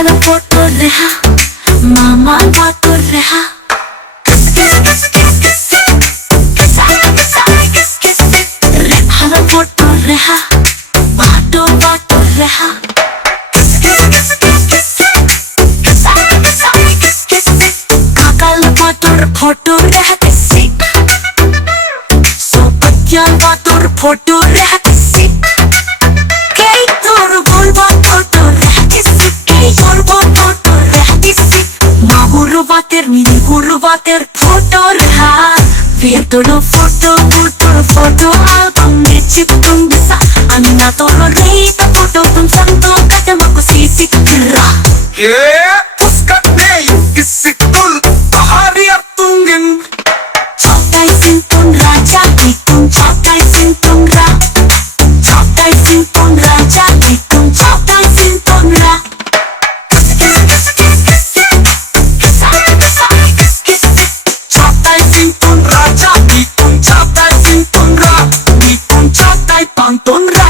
Ada foto reha, mama foto reha. Ada foto reha, bato reha. Kakal foto reha kisi. Sobadya foto reha kisi. Kay tor bolbo foto reha kisi. Kay torbo foto reha kisi. Mahuru bater mini guru bater foto reha. Vietolo foto album में चिपकूंगी सा अन्ना तो रहीता photo तुम संतो कदम को CC किरा उसका नहीं किसी कुल पहाड़ी अब तुंगिन चौथाई सिंतुन राजा की तुम चौथाई सिंतुन रा चौथाई सिंतुन राजा की तुम चौथाई सिंतुन रा चौथाई सिंतुन राजा नी तुम चौथाई सिंतुन रा नी तुम चौथाई पंतुन रा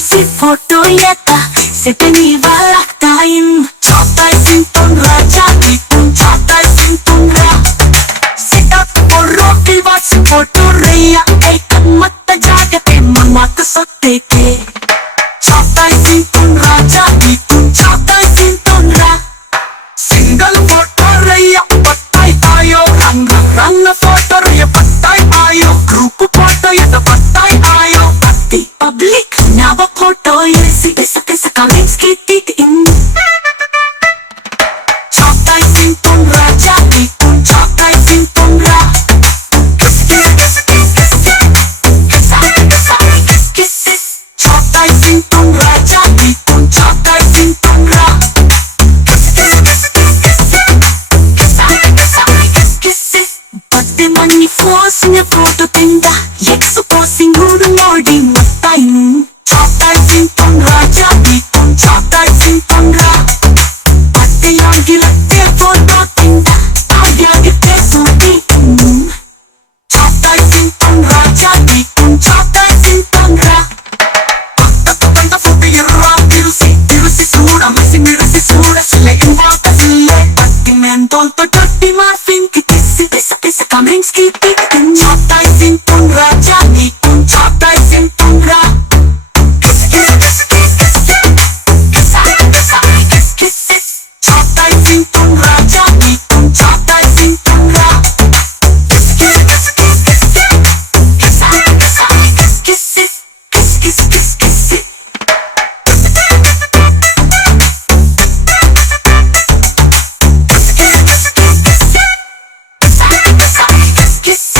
si foto yata se tenía la time chautai sinton raja di tum chautai sinton ra sita porroki vas foto reya ekan matta jagate mamat sotte ke chautai sinton raja di tum chautai sinton ra single photo रैया पत्ताई आयो रंग रंग photo रैया पत्ताई आयो group photo ये तो पत्ताई आयो patti public nava photo yesi pesa comments kitik in chautai sinton raja di tum chautai sinton ra chautai sinton raja di tum chautai sinton ra Money forcing a photo tenda yet supposing good morning what time chautai sinton raja di tum chautai sinton ra patte yangi latte photo tenda aadya gitte suti chautai sinton raja di tum chautai sinton ra tanta foto irra tirusi suda misi mirisi suda sile invata sile patti mentol to totti marfin ki pesa comments kitik in chautai sinton raja di tum chautai sinton ra chautai sinton raja di tum chautai sinton ra kiss